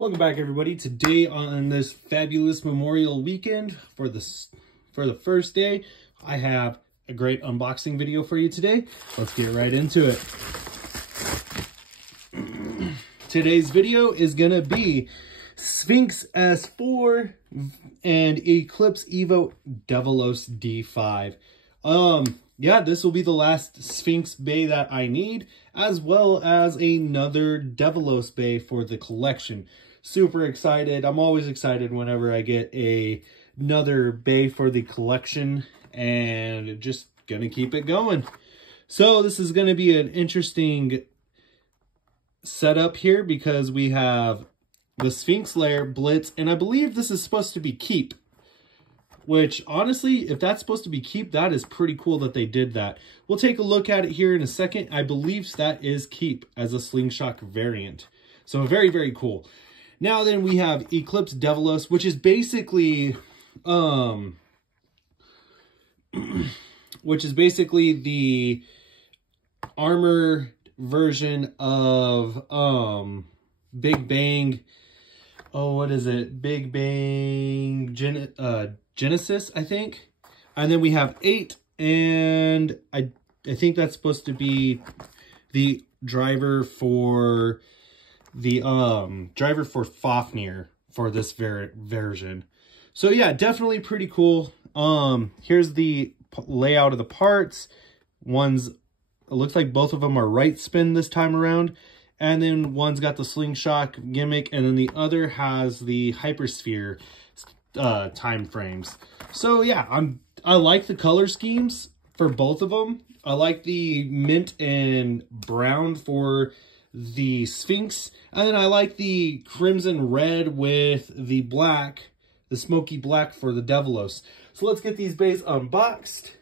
Welcome back, everybody. Today on this fabulous Memorial weekend for the first day, I have a great unboxing video for you today. Let's get right into it. Today's video is gonna be Sphinx S4 and Eclipse Evo Devilos D5. Yeah, this will be the last Sphinx bay that I need, as well as another Devilos bay for the collection. Super excited. I'm always excited whenever I get another bay for the collection, and just gonna keep it going. So this is gonna be an interesting setup here because we have the Sphinx Lair, Blitz, and I believe this is supposed to be Keep. Which, honestly, if that's supposed to be Keep, that is pretty cool that they did that. We'll take a look at it here in a second. I believe that is Keep as a Slingshot variant. So, very, very cool. Now then, we have Eclipse Devilos, which is basically, the armor version of, Big Bang. Oh, what is it? Big Bang Genesis, I think. And then we have 8, and I think that's supposed to be the driver for the Fafnir for this version. So yeah, definitely pretty cool. Here's the layout of the parts. It looks like both of them are right spin this time around. And then one's got the slingshot gimmick, and then the other has the hypersphere time frames. So yeah, I like the color schemes for both of them. I like the mint and brown for the Sphinx, and then I like the crimson red with the black, the smoky black for the Devilos. So let's get these bays unboxed.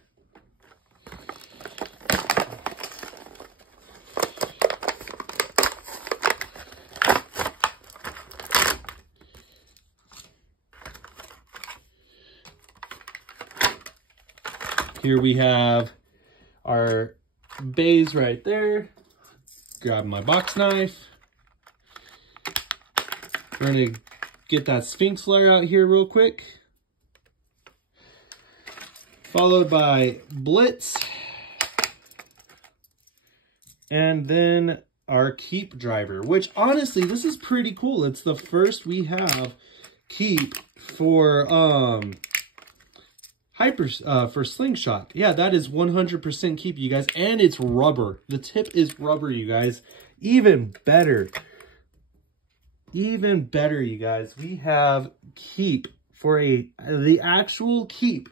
Here we have our bays right there. Grab my box knife. We're gonna get that Sphinx Lair out here real quick. Followed by Blitz. And then our Keep driver, which honestly, this is pretty cool. It's the first we have Keep for, for Slingshot. Yeah, that is 100% Keep, you guys. And it's rubber. The tip is rubber, you guys. Even better. Even better, you guys. We have Keep for the actual Keep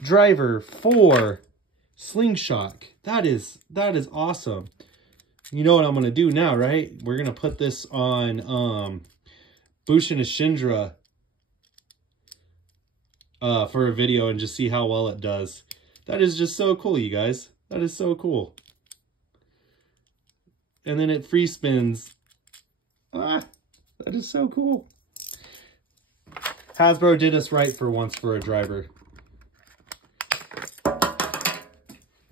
driver for Slingshot. That is awesome. You know what I'm going to do now, right? We're going to put this on Bushin Ashindra for a video and just see how well it does. That is just so cool, you guys. That is so cool. And then it free spins. That is so cool. Hasbro did us right for once for a driver.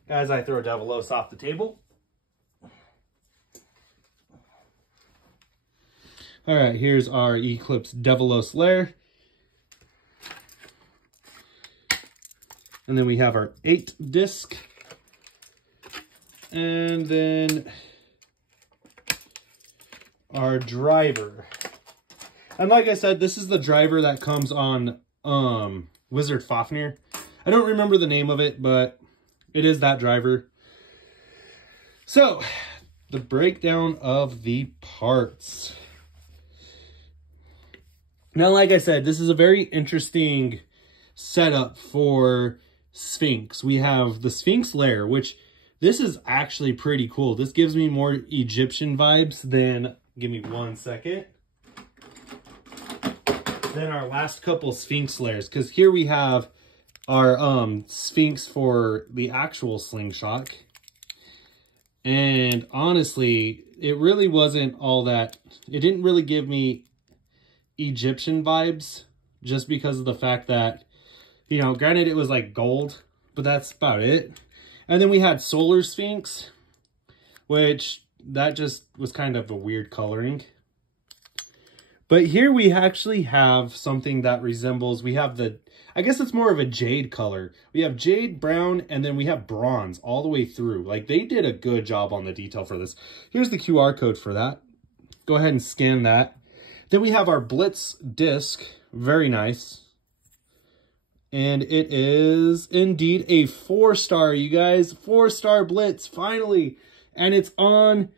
Guys, I throw Devilos off the table. All right, here's our Eclipse Devilos Lair. And then we have our 8 disc. And then our driver. And like I said, this is the driver that comes on Wizard Fafnir. I don't remember the name of it, but it is that driver. So, the breakdown of the parts. Now, like I said, this is a very interesting setup for Sphinx. We have the Sphinx Lair, which this is actually pretty cool. This gives me more Egyptian vibes than, give me one second, than our last couple Sphinx Lairs. Because here we have our Sphinx for the actual Slingshot. And honestly, it really wasn't all that, it didn't really give me Egyptian vibes, just because of the fact that, you know, granted it was like gold, but that's about it. And then we had Solar Sphinx, which that just was kind of a weird coloring. But here we actually have something that resembles, we have the, I guess it's more of a jade color. We have jade, brown, and then we have bronze all the way through. Like, they did a good job on the detail for this. Here's the QR code for that. Go ahead and scan that. Then we have our Blitz disc. Very nice. And it is indeed a 4-star, you guys. 4-star Blitz, finally. And it's on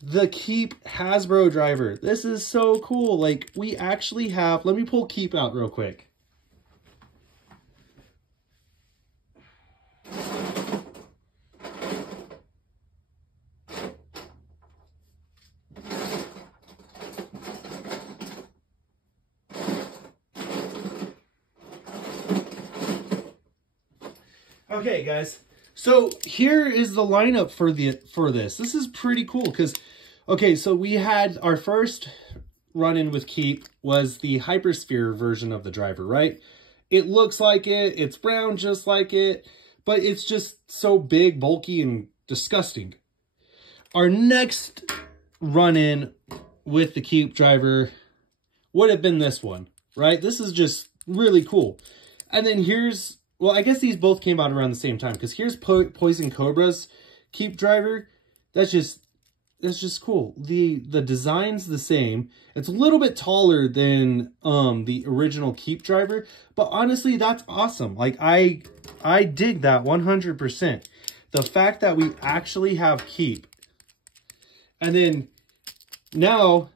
the Keep Hasbro driver. This is so cool. Like, we actually have, let me pull Keep out real quick. Okay, guys. So here is the lineup for this. This is pretty cool because, okay, so we had our first run-in with Keep was the Hypersphere version of the driver, right? It looks like it. It's brown just like it, but it's just so big, bulky, and disgusting. Our next run-in with the Keep driver would have been this one, right? This is just really cool. And then here's, well, I guess these both came out around the same time because here's Poison Cobra's Keep driver. That's just cool. The design's the same. It's a little bit taller than the original Keep driver, but honestly, that's awesome. Like, I dig that 100%. The fact that we actually have Keep. And then now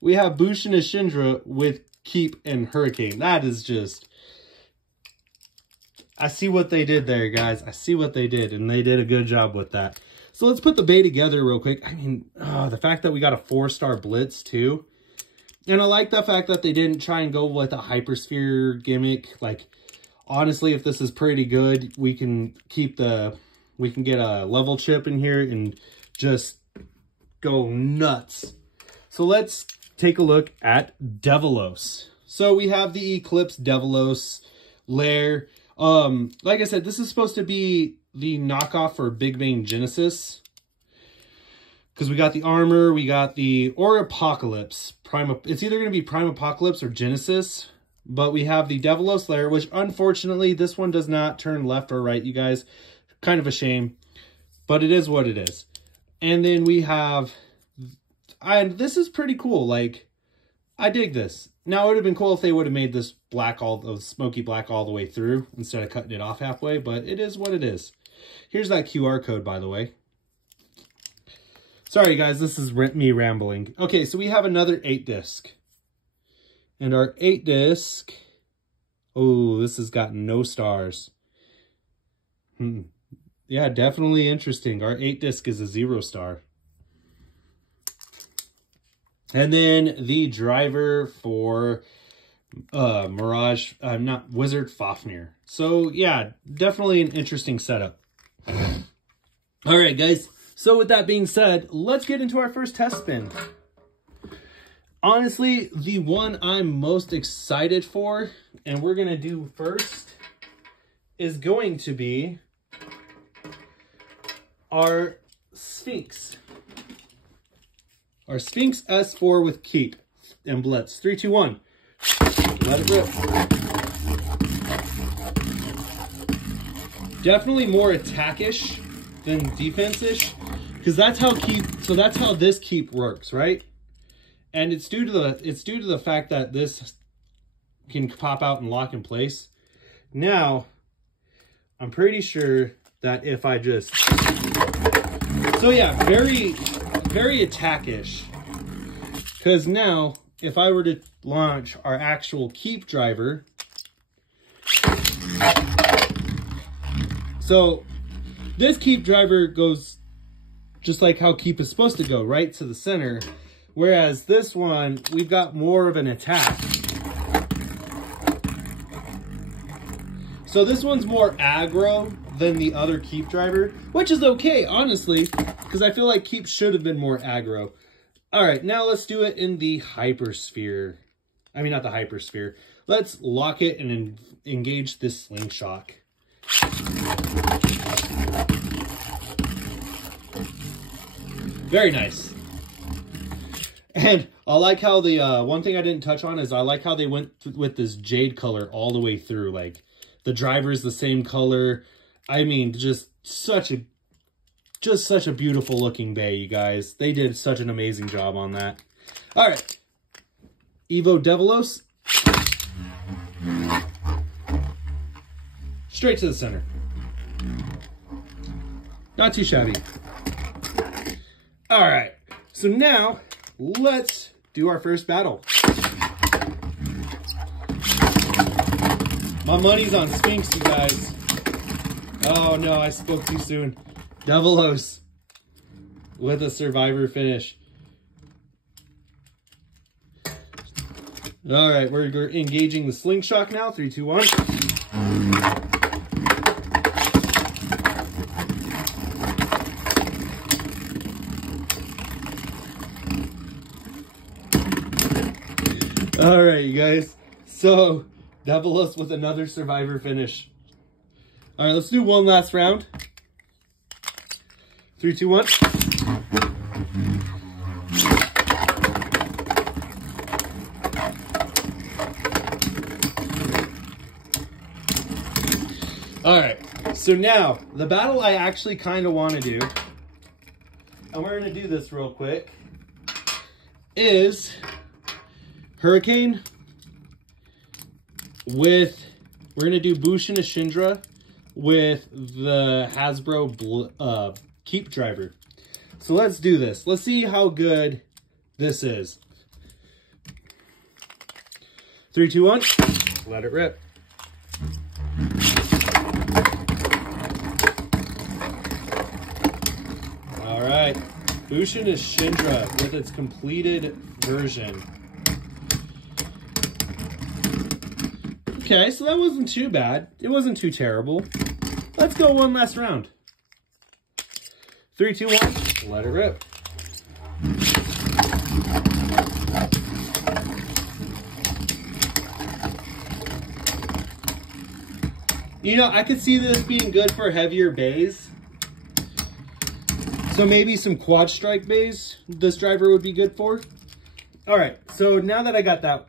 we have Bushin Ashindra with Keep and Hurricane. That is just, I see what they did there, guys. I see what they did, and they did a good job with that. So let's put the bay together real quick. I mean, the fact that we got a 4-star Blitz, too. And I like the fact that they didn't try and go with a Hypersphere gimmick. Like, honestly, if this is pretty good, we can get a level chip in here and just go nuts. So let's take a look at Devilos. So we have the Eclipse Devilos lair. Like I said, this is supposed to be the knockoff for Big Bang Genesis. Because we got the armor, we got the, or Apocalypse. It's either going to be Prime Apocalypse or Genesis. But we have the Devilos lair, which unfortunately, this one does not turn left or right, you guys. Kind of a shame. But it is what it is. And then we have, and this is pretty cool. Like, I dig this. Now, it would have been cool if they would have made this black, smoky black all the way through instead of cutting it off halfway, but it is what it is. Here's that QR code, by the way. Sorry, guys, this is me rambling. Okay, so we have another 8-disc. And our 8-disc, oh, this has got no stars. Yeah, definitely interesting. Our 8-disc is a 0-star. And then the driver for Mirage, not Wizard Fafnir. So yeah, definitely an interesting setup. All right, guys. So with that being said, let's get into our first test spin. Honestly, the one I'm most excited for, and we're going to do first, is going to be our Sphinx. Our Sphinx S4 with Keep and Blitz. 3, 2, 1. Let it rip. Definitely more attack-ish than defense-ish. Because that's how that's how this Keep works, right? And it's due to the fact that this can pop out and lock in place. Now, I'm pretty sure that if I just, so yeah, very attack-ish. Because now, if I were to launch our actual Keep driver, so this Keep driver goes just like how Keep is supposed to go, right to the center. Whereas this one, we've got more of an attack. So this one's more aggro than the other Keep driver, which is okay, honestly, because I feel like Keep should have been more aggro. All right, now let's do it in the Hypersphere. I mean, not the Hypersphere. Let's lock it and engage this Slingshot. Very nice. And I like how the, one thing I didn't touch on is I like how they went with this jade color all the way through. Like, the driver is the same color. I mean, just such a beautiful looking bay, you guys. They did such an amazing job on that. All right. Evo Develos. Straight to the center. Not too shabby. All right. So now, let's do our first battle. My money's on Sphinx, you guys. Oh no, I spoke too soon. Develos with a survivor finish. All right, we're engaging the slingshot now. 3, 2, 1. All right, you guys. So, Develos with another survivor finish. All right, let's do one last round. 3, 2, 1. All right, so now the battle I actually kind of want to do, and we're going to do this real quick, is Hurricane with, we're going to do Bushin Ashindra with the Hasbro Keep Driver. So let's do this. Let's see how good this is. 3, 2, 1. Let it rip. All right. Bushin Ashindra with its completed version. Okay, so that wasn't too bad. It wasn't too terrible. Let's go one last round. 3, 2, 1. Let it rip. You know, I could see this being good for heavier bays. So maybe some quad strike bays this driver would be good for. All right, so now that I got that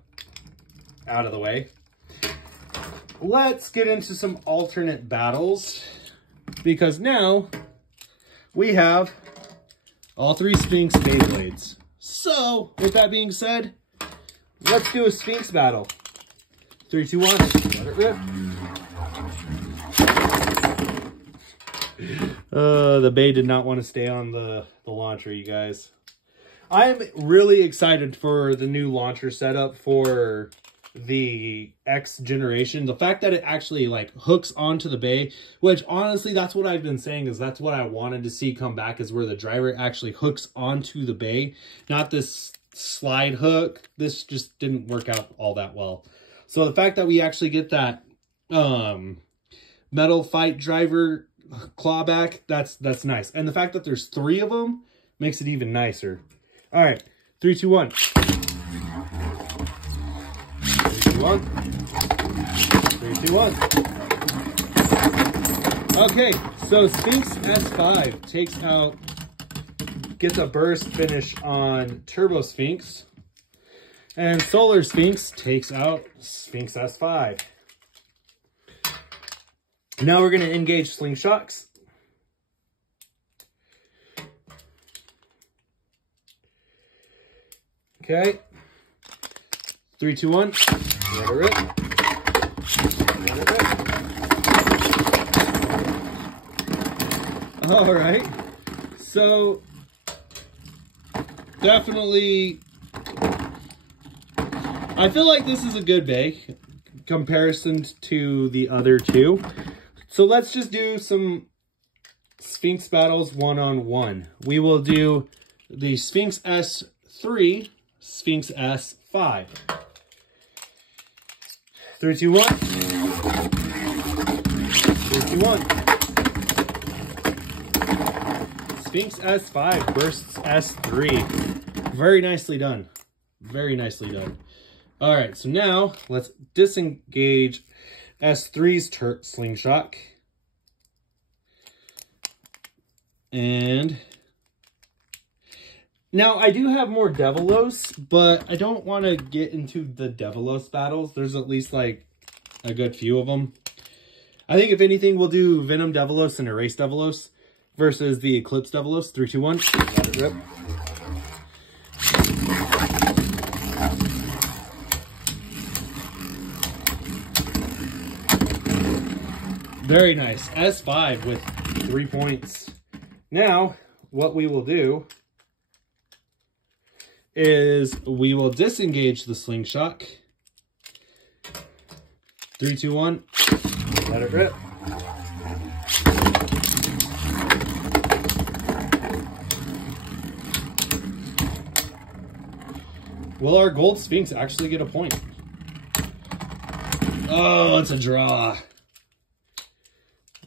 out of the way, let's get into some alternate battles, because now we have all 3 Sphinx Beyblades. So, with that being said, let's do a Sphinx battle. 3, 2, 1, let it rip. The bay did not want to stay on the launcher, you guys. I'm really excited for the new launcher setup for the X generation. The fact that it actually like hooks onto the bay, which honestly, that's what I've been saying, is that's what I wanted to see come back, is where the driver actually hooks onto the bay, not this slide hook. This just didn't work out all that well. So the fact that we actually get that metal fight driver clawback, that's nice. And the fact that there's 3 of them makes it even nicer. All right, 3, 2, 1. 3, 2, 1. 3, 2, 1. Okay, so Sphinx S5 takes out, gets a burst finish on Turbo Sphinx, and Solar Sphinx takes out Sphinx S5. Now we're going to engage Slingshots. Okay. 3, 2, 1. Let it rip. Let it rip. All right. So, definitely, I feel like this is a good bay comparison to the other 2. So let's just do some Sphinx battles one-on-one. We will do the Sphinx S3, Sphinx S5. 3, 2, 1. 3, 2, 1. Sphinx S5 bursts S3. Very nicely done. Very nicely done. All right, so now let's disengage S3's slingshot. And Now, I do have more Devilos, but I don't want to get into the Devilos battles. There's at least, like, a good few of them. I think, if anything, we'll do Venom Devilos and Erase Devilos versus the Eclipse Devilos. 3, 2, 1. Let it rip. Very nice. S5 with 3 points. Now, what we will do is we will disengage the Slingshot. 3, 2, 1. Let it rip. Will our Gold Sphinx actually get a point? Oh, it's a draw.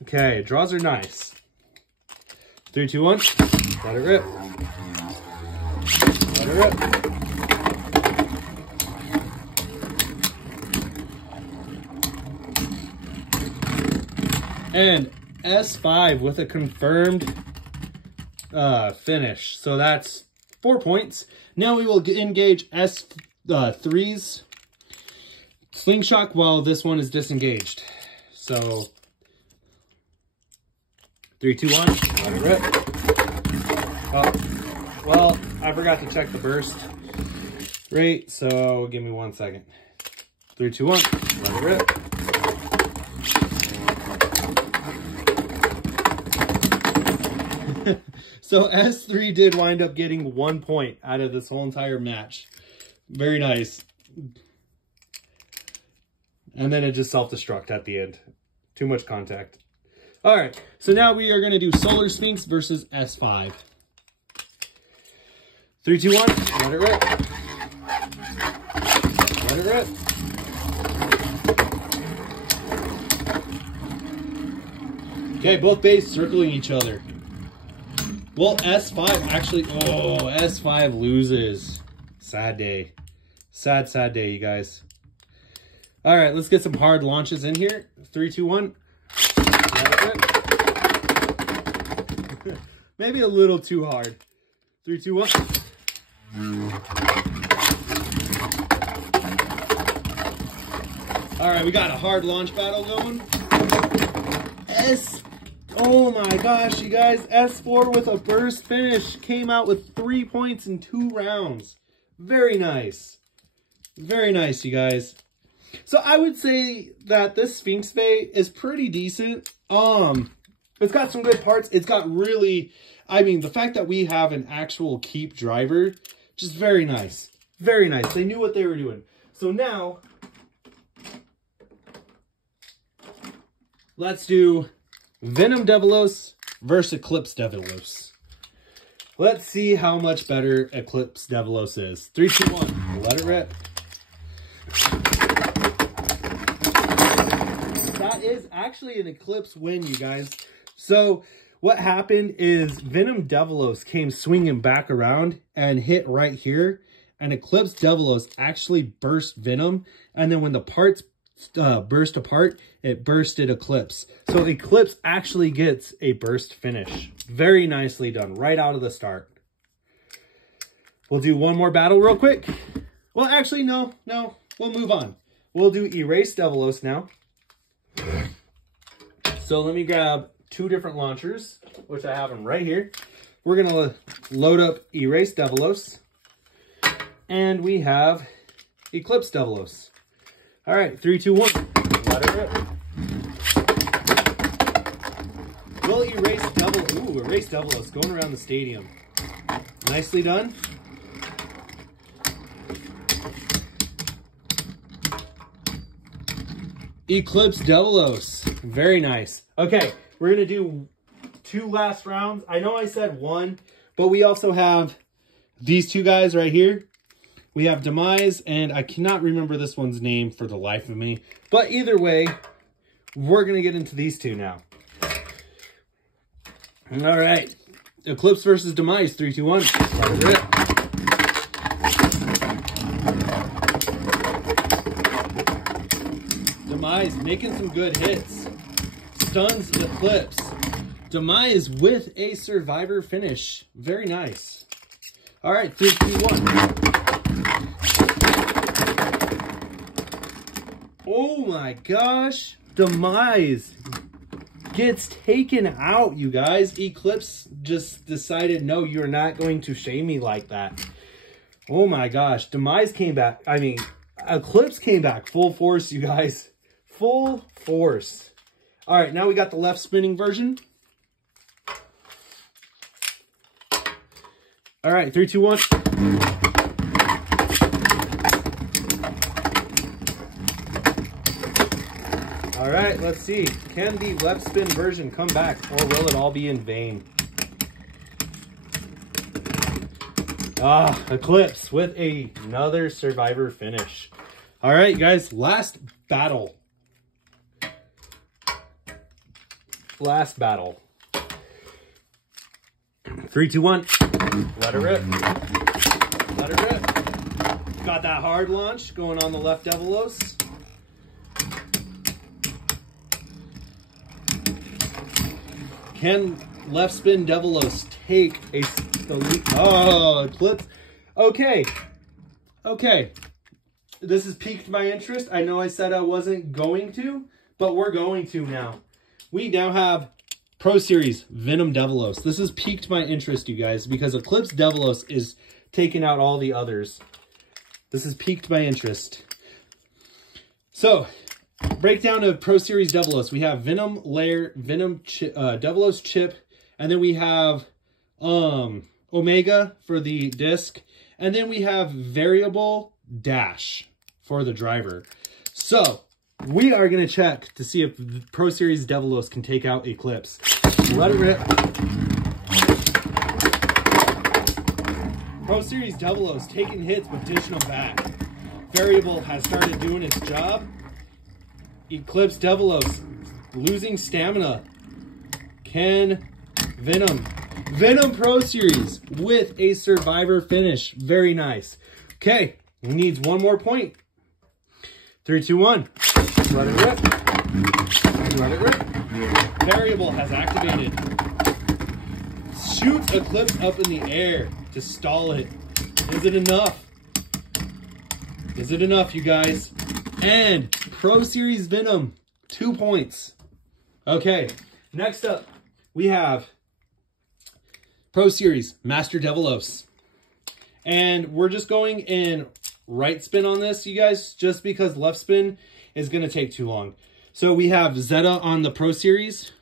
Okay, draws are nice. 3, 2, 1. Let it rip. Let it rip. And S5 with a confirmed finish. So that's 4 points. Now we will engage S3's Slingshot while this one is disengaged. So 3, 2, 1, let it rip. Oh, well, I forgot to check the burst rate, so give me 1 second. 3, 2, 1, let it rip. So S3 did wind up getting 1 point out of this whole entire match. Very nice. And then it just self-destruct at the end. Too much contact. All right, so now we are going to do Solar Sphinx versus S5. 3, 2, 1, let it rip. Let it rip. Okay, both bays circling each other. Well, S5 actually, oh, S5 loses. Sad day. Sad, sad day, you guys. All right, let's get some hard launches in here. 3, 2, 1. Maybe a little too hard. 3, 2, 1. All right, we got a hard launch battle going. Oh my gosh, you guys. S4 with a burst finish came out with 3 points in 2 rounds. Very nice. Very nice, you guys. So I would say that this Sphinx Bay is pretty decent. It's got some good parts. It's got really, I mean, the fact that we have an actual keep driver, just very nice. Very nice. They knew what they were doing. So now, let's do Venom Devilos versus Eclipse Devilos. Let's see how much better Eclipse Devilos is. 3, 2, 1. Let it rip. That is actually an Eclipse win, you guys. So what happened is Venom Devilos came swinging back around and hit right here. And Eclipse Devilos actually burst Venom. And then when the parts burst apart, it bursted Eclipse. So Eclipse actually gets a burst finish. Very nicely done right out of the start. We'll do one more battle real quick. Well, actually, no. We'll move on. We'll do Erase Devilos now. So let me grab 2 different launchers, which I have them right here. We're going to load up Erase Devilos. And we have Eclipse Devilos. All right, 3, 2, 1. Let it rip. We'll Erase Devilos. Ooh, Erase Devilos going around the stadium. Nicely done. Eclipse Devilos. Very nice. Okay, we're going to do 2 last rounds. I know I said 1, but we also have these 2 guys right here. We have Demise, and I cannot remember this one's name for the life of me. But either way, we're going to get into these 2 now. All right. Eclipse versus Demise. 3, 2, 1. Let it rip. Demise making some good hits. Stuns Eclipse. Demise with a survivor finish. Very nice. All right, 3, 2, 1. Oh my gosh. Demise gets taken out, you guys. Eclipse just decided, no, you're not going to shame me like that. Oh my gosh. Demise came back. I mean, Eclipse came back full force, you guys. Full force. All right, now we got the left spinning version. All right, 3, 2, 1. All right, let's see. Can the left spin version come back, or will it all be in vain? Ah, Eclipse with another Survivor finish. All right, guys, last battle. Last battle. 3, 2, 1. Let it rip. Let it rip. Got that hard launch going on the left Devilos. Can left spin Devilos take the lead? Oh, Eclipse. Okay. Okay. This has piqued my interest. I know I said I wasn't going to, but we're going to now. We now have Pro Series Venom Devilos. This has piqued my interest, you guys, because Eclipse Devilos is taking out all the others. This has piqued my interest. So, breakdown of Pro Series Devilos. We have Venom Lair, Venom Devilos Chip, and then we have Omega for the disc, and then we have Variable Dash for the driver. So, we are going to check to see if Pro Series Devilos can take out Eclipse. Let it rip. Pro Series Devilos taking hits but dishing them back. Variable has started doing its job. Eclipse Devilos losing stamina. Can Venom Pro Series with a Survivor finish. Very nice. Okay, we need one more point. 3, 2, 1. Let it rip. Let it rip. Variable has activated. Shoots Eclipse up in the air to stall it. Is it enough? Is it enough, you guys? And Pro Series Venom, 2 points. Okay, next up, we have Pro Series Master Devilos. And we're just going in right spin on this, you guys, just because left spin is going to take too long. So we have Zeta on the Pro Series.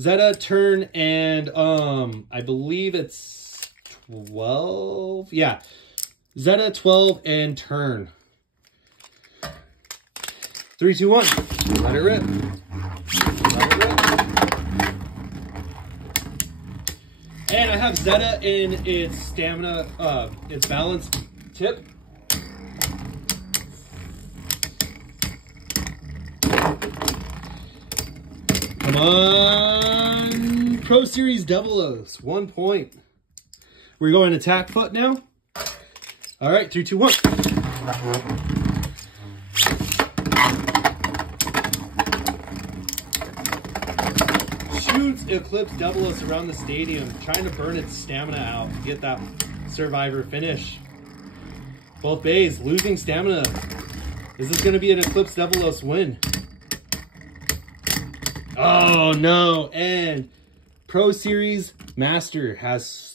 Zeta, turn, and I believe it's 12. Yeah, Zeta, 12, and turn. 3, 2, 1. Let it rip. Let it rip. And I have Zeta in its stamina, its balance tip. Come on, Pro Series Devilos, 1 point. We're going attack foot now. All right, 3, 2, 1. Shoots Eclipse Devilos around the stadium, trying to burn its stamina out to get that Survivor finish. Both bays losing stamina. Is this going to be an Eclipse Devilos win? Oh no, and Pro Series Master has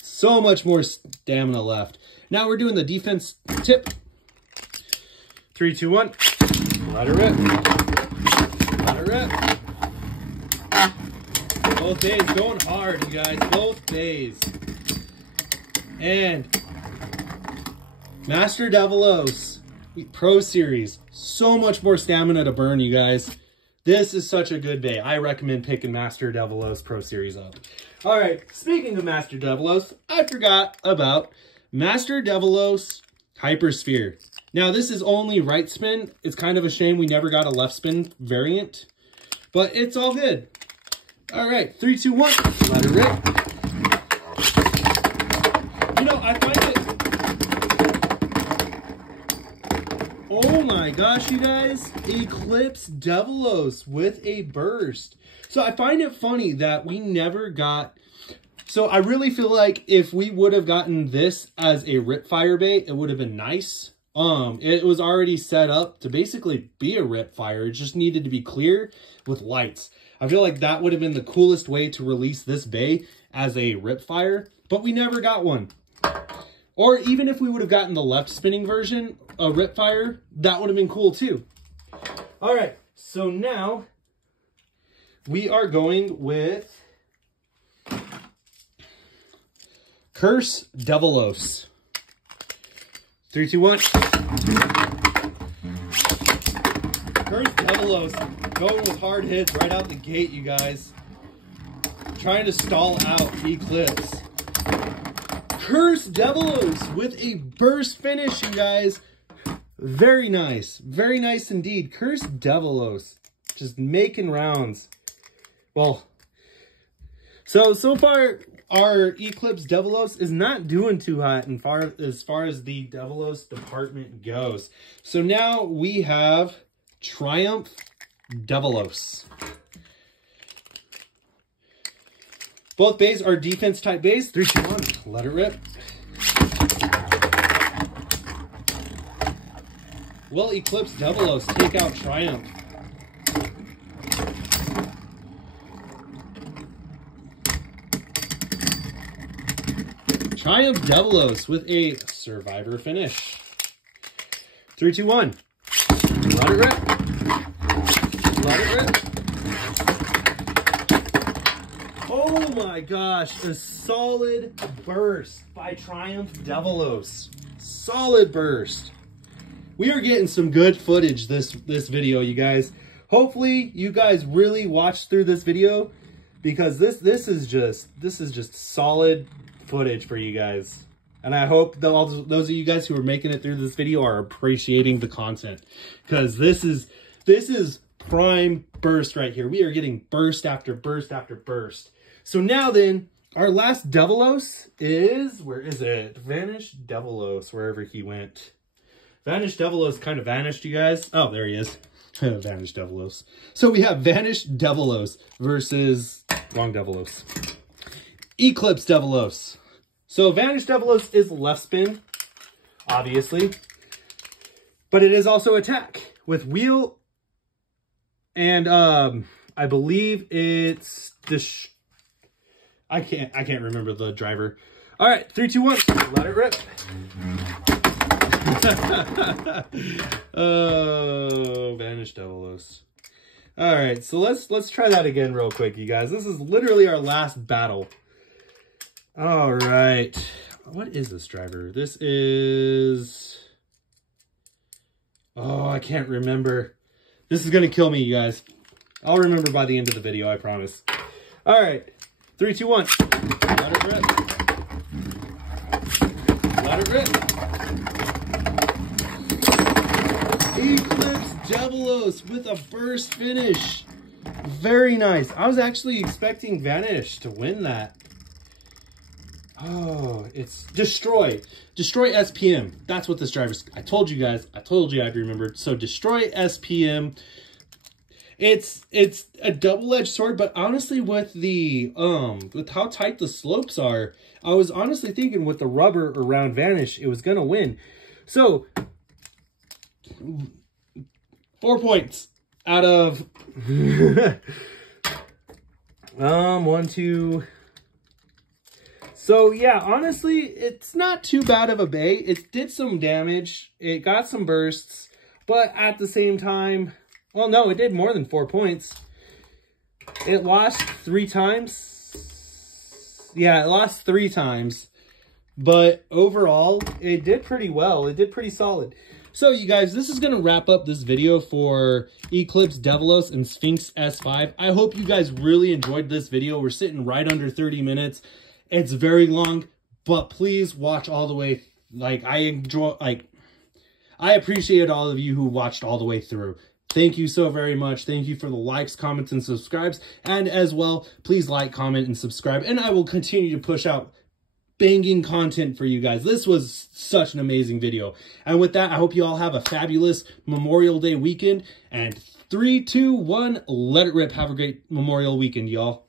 so much more stamina left. Now we're doing the defense tip. 3, 2, 1. Let it rip. Let it rip. Both bays going hard, you guys. Both bays. And Master Devilos Pro Series. So much more stamina to burn, you guys. This is such a good bay. I recommend picking Master Devilos Pro Series up. All right, speaking of Master Devilos, I forgot about Master Devilos Hypersphere. Now, this is only right spin. It's kind of a shame we never got a left spin variant, but it's all good. All right, 3, 2, 1. Let it rip. You know, I find it... Oh my gosh, you guys. Eclipse Devilos with a burst. So I find it funny that we never got So I really feel like if we would have gotten this as a Ripfire bait, it would have been nice. It was already set up to basically be a Ripfire. It just needed to be clear with lights. I feel like that would have been the coolest way to release this bay as a Ripfire, but we never got one. Or even if we would have gotten the left spinning version, a Ripfire, that would have been cool too. All right, so now we are going with Curse Devilos. 3, 2, 1. Curse Devilos going with hard hits right out the gate, you guys. Trying to stall out Eclipse. Curse Devilos with a burst finish, you guys. Very nice. Very nice indeed. Curse Devilos. Just making rounds. Well, so far, our Eclipse Devilos is not doing too hot as far as the Devilos department goes. So now we have Triumph Devilos. Both bays are defense type bays. 3, 2, 1. Let it rip. Will Eclipse Devilos take out Triumph? Triumph Devilos with a Survivor finish. 3, 2, 1. Let it rip. Let it rip. Oh my gosh, a solid burst by Triumph Devilos. Solid burst. We are getting some good footage this video, you guys. Hopefully you guys really watched through this video, because this is just solid footage for you guys. And I hope those of you guys who are making it through this video are appreciating the content, because this is prime burst right here. We are getting burst after burst after burst. So now then, our last Devilos is, where is it? Vanished Devilos, wherever he went. Vanished Devilos kind of vanished, you guys. Oh, there he is. Vanished Devilos. So we have Vanished Devilos versus wrong Devilos. Eclipse Devilos. So Vanished Devilos is left spin, obviously. But it is also attack with wheel. And I believe it's I can't remember the driver. All right, 3, 2, 1. Let it rip. Oh, Vanished Devilos. All right, so let's try that again real quick, you guys. This is literally our last battle. All right, what is this driver? This is, oh, I can't remember. This is gonna kill me, you guys. I'll remember by the end of the video, I promise. All right, 3, 2, 1. Let it rip. Let it rip. Eclipse Devilos with a burst finish. Very nice. I was actually expecting Vanish to win that. Oh, it's Destroy. Destroy SPM. That's what this driver's... I told you guys. I told you I'd remembered. So Destroy SPM. It's a double-edged sword, but honestly with the with how tight the slopes are, I was honestly thinking with the rubber around Vanish, it was gonna win. So 4 points out of 1, 2. So yeah, honestly, it's not too bad of a bay. It did some damage. It got some bursts, but at the same time, well, no, it did more than 4 points. It lost 3 times. Yeah, it lost 3 times. But overall, it did pretty well. It did pretty solid. So, you guys, this is going to wrap up this video for Eclipse Devilos and Sphinx S5. I hope you guys really enjoyed this video. We're sitting right under 30 minutes. It's very long, but please watch all the way. I appreciate all of you who watched all the way through. Thank you so very much. Thank you for the likes, comments, and subscribes. And as well, please like, comment, and subscribe. And I will continue to push out banging content for you guys. This was such an amazing video. And with that, I hope you all have a fabulous Memorial Day weekend. And 3, 2, 1, let it rip. Have a great Memorial weekend, y'all.